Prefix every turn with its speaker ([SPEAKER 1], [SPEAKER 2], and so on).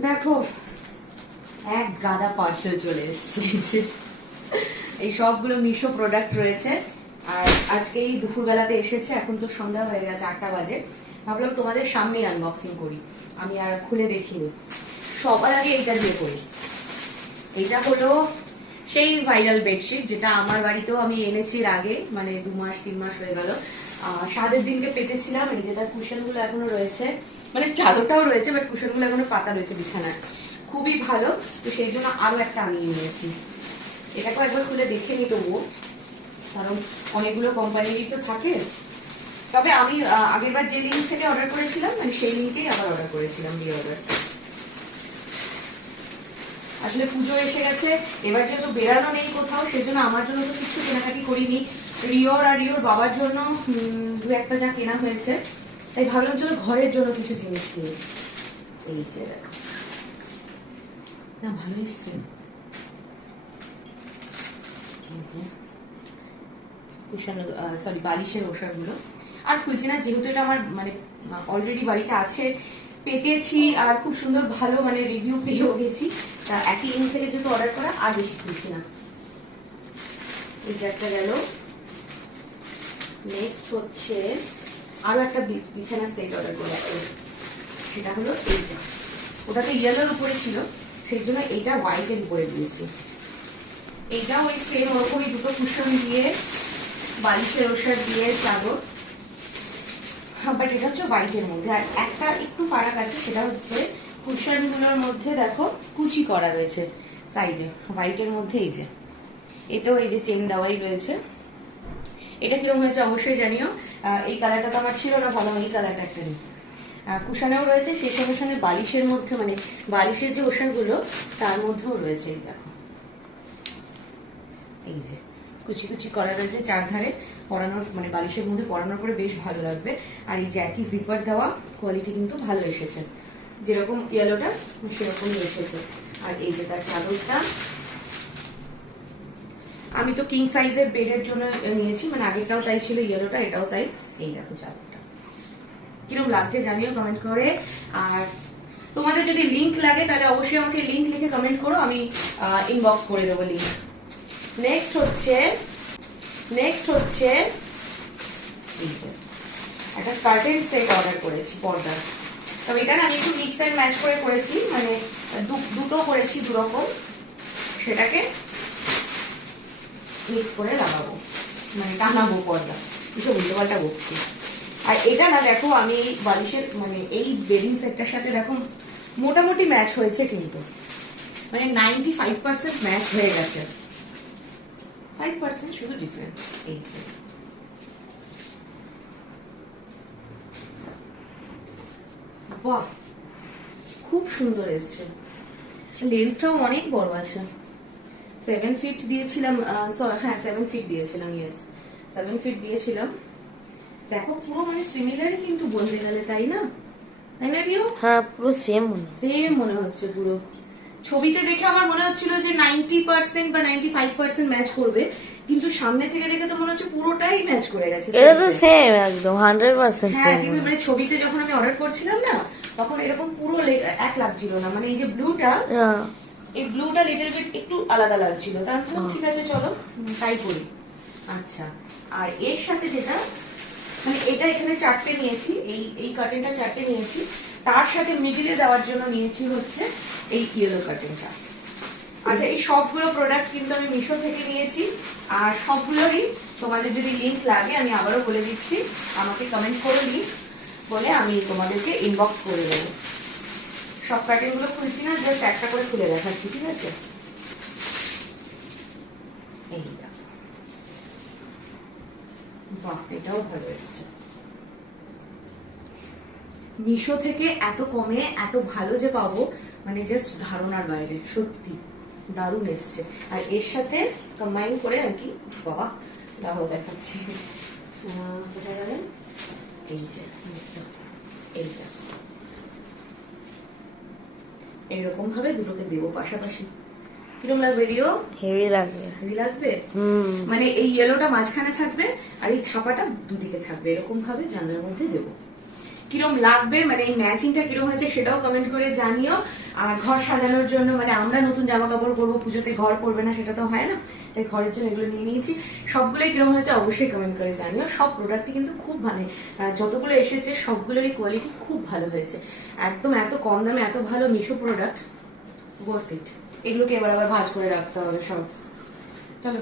[SPEAKER 1] দেখো, এক গাদা পার্সেল চলে এসছে। এই সবগুলো মিশো প্রোডাক্ট রয়েছে। আর আজকে এই দুপুরবেলাতে এসেছে, এখন তো সন্ধ্যা হয়ে গেছে আটটা বাজে। ভাবলাম তোমাদের সামনেই আনবক্সিং করি। আমি আর খুলে দেখিনি। সবার আগে এইটা দিয়ে করি। এটা হলো সেই ভাইরাল বেডশিট যেটা আমার বাড়িতেও আমি এনেছি আগে মানে দু মাস, তিন মাস হয়ে গেল। সাদের দিনকে পেতেছিলাম, এই যেটা কুশনগুলো এখনও রয়েছে। মানে চাদরটাও রয়েছে বাট কুশনগুলো এখনও পাতা রয়েছে বিছানায় খুবই ভালো। তো সেই জন্য আরও একটা আমি নিয়েছি। এটাকেও একবার খুলে দেখে নি তবুও, কারণ অনেকগুলো কোম্পানিরই তো থাকে। তবে আমি আগেরবার যে লিঙ্ক থেকে অর্ডার করেছিলাম মানে সেই লিঙ্কেই আবার অর্ডার করেছিলাম রি অর্ডার আসলে পুজো এসে গেছে, এবার যেহেতু বেরানো নেই কোথাও সেজন্য আমার জন্য তো কিছু কেনাকাটি করিনি। রিওর আর রিওর বাবার জন্য দু একটা যা কেনা হয়েছে। তাই ভাবলাম চলো ঘরের জন্য কিছু জিনিস কিনি। এই যে না, ভালো এসছে। সরি বালিশের ওষারগুলো। আর খুলছি না, যেহেতু এটা আমার মানে অলরেডি বাড়িতে আছে। পেতেছি, আর খুব সুন্দর, ভালো মানে রিভিউ পেয়েও গেছি। তা একই লিঙ্ক থেকে যেহেতু অর্ডার করা, আর বেশি খুলছি না। এটা একটা গেল। নেক্সট হচ্ছে আরও একটা বি- বিছানার সেট অর্ডার করে সেটা হলো এইটা। ওটা তো ইয়েলোর উপরে ছিল। সেই জন্য এইটা হোয়াইটের উপরে দিয়েছি। এইটাও ওই সেম ওরকমই দুটো কুশন দিয়ে বালিশের ওষার দিয়ে চাদর। বাট এটা হচ্ছে হোয়াইটের মধ্যে। আর একটা একটু ফারাক আছে, সেটা হচ্ছে কুশনগুলোর মধ্যে দেখো কুচি করা রয়েছে সাইডে হোয়াইটের মধ্যে এই যে। এতেও এই যে চেন দেওয়াই রয়েছে। এটা কীরকম হয়েছে অবশ্যই জানিও। এই কালারটা তো আমার ছিল না, ভালো এই কালারটা একটা নিই কুশানেও রয়েছে সেই সঙ্গে সঙ্গে বালিশের মধ্যে মানে বালিশের যে ওষানগুলো তার মধ্যেও রয়েছে এই দেখো। এই যে, কুচি কুচি করা রয়েছে চারধারে, পরানোর মানে বালিশের মধ্যে পরানোর পরে বেশ ভালো লাগবে। আর এই যে একই জিপার দেওয়া কোয়ালিটি কিন্তু ভালো এসেছে। যেরকম ইয়েলোটা সেরকমই এসেছে। আর এই যে তার চাদরটা আমি তো কিং সাইজের বেডের জন্য নিয়েছি মানে আগেরটাও তাই ছিল, ইয়েলোটা, এটাও তাই। এই দেখো চাদরটা। কীরকম লাগছে জানিও কমেন্ট করে। আর তোমাদের যদি লিংক লাগে, তাহলে অবশ্যই আমাকে লিংক লিখে কমেন্ট করো, আমি ইনবক্স করে দেবো লিঙ্ক নেক্সট হচ্ছে নেক্সট হচ্ছে, এই যে, একটা কার্টেন সেট অর্ডার করেছি, পর্দা। তবে এটা না আমি একটু মিক্স অ্যান্ড ম্যাচ করে করেছি মানে দুটো করেছি দু রকম সেটাকে মিক্স করে লাগাবো। মানে টানাবো পর্দা। কিছু উল্টো পাল্টা বকছি। আর এটা না, দেখো, আমি এই বালিশের মানে এই বেডিং সেটটার সাথে দেখো, মোটামুটি ম্যাচ হয়েছে কিন্তু। মানে নাইনটি ফাইভ পার্সেন্ট ম্যাচ হয়ে গেছে। ফাইভ পার্সেন্ট শুধু ডিফারেন্ট এই যে। বাহ! খুব সুন্দর এসছে। লেন্থটাও অনেক বড় আছে। সেভেন ফিট দিয়েছিলাম হ্যাঁ সেভেন ফিট দিয়েছিলাম ইয়েস সেভেন ফিট দিয়েছিলাম। দেখো পুরো মানে সিমিলারই কিন্তু বলতে গেলে তাই না? তাই না রিও?
[SPEAKER 2] হ্যাঁ পুরো সেম
[SPEAKER 1] সেম মনে হচ্ছে পুরো। ছবিতে দেখে আমার মনে হচ্ছিল যে নাইনটি পার্সেন্ট বা নাইনটি ফাইভ পার্সেন্ট ম্যাচ করবে কিন্তু সামনে থেকে দেখে তো মনে হচ্ছে পুরোটাই ম্যাচ করে গেছে
[SPEAKER 2] এটা তো সেম একদম হান্ড্রেড পার্সেন্ট
[SPEAKER 1] হ্যাঁ কিন্তু মানে ছবিতে যখন আমি অর্ডার করছিলাম না তখন এরকম পুরো এক লাগছিল না। মানে এই যে ব্লুটা এই ব্লুটা লিটল বিট একটু আলাদা লাগছিল। তার ঠিক আছে চলো। তাই করি। আচ্ছা। আর এর সাথে যেটা মানে এটা এখানে চারটে নিয়েছি এই এই কার্টেনটা চারটে নিয়েছি। তার সাথে মিডিলে দেওয়ার জন্য নিয়েছি হচ্ছে এই ইয়েলো কার্টেনটা আচ্ছা এই সবগুলো প্রোডাক্ট কিন্তু আমি মিশো থেকে নিয়েছি। আর সবগুলোরই তোমাদের যদি লিঙ্ক লাগে আমি আবারও বলে দিচ্ছি। আমাকে কমেন্ট করে লিঙ্ক বলে আমি তোমাদেরকে ইনবক্স করে দেবো। সব কার্টেনগুলো খুলছি না জাস্ট একটা করে খুলে দেখাচ্ছি ঠিক আছে? এই দেখো। বাহ এটাও ভালো এসছে। মিশো থেকে এত কমে এত ভালো যে পাবো মানে জাস্ট ধারণার বাইরে সত্যি। দারুণ এসছে। আর এর সাথে কম্বাইন করে আর কি বাবা দাও দেখাচ্ছি। কোথায় যাবেন? এই যে এইটা এরকম ভাবে দুটোকে দেবো পাশাপাশি। কীরকম লাগবে রিও?
[SPEAKER 2] হেভি লাগবে।
[SPEAKER 1] হেভি লাগবে? মানে এই ইয়েলোটা মাঝখানে থাকবে আর এই ছাপাটা দুদিকে থাকবে এরকম ভাবে জানলার মধ্যে দেবো। কিরম লাগবে? মানে এই ম্যাচিংটা কিরম হয়েছে সেটাও কমেন্ট করে জানিও। আর ঘর সাজানোর জন্য মানে আমরা নতুন জামা কাপড় পরবো, পুজোতে ঘর পরবে না, সেটা তো হয় না। তাই ঘরের জন্য এগুলো নিয়ে নিয়েছি। সবগুলোই কিরম হয়েছে অবশ্যই কমেন্ট করে জানিও। সব প্রোডাক্টই কিন্তু খুব মানে যতগুলো এসেছে, সবগুলোরই কোয়ালিটি খুব ভালো হয়েছে। একদম এত কম দামে এত ভালো মিশো প্রোডাক্ট worth it. এগুলোকে এবার আবার ভাজ করে রাখতে হবে সব। চলো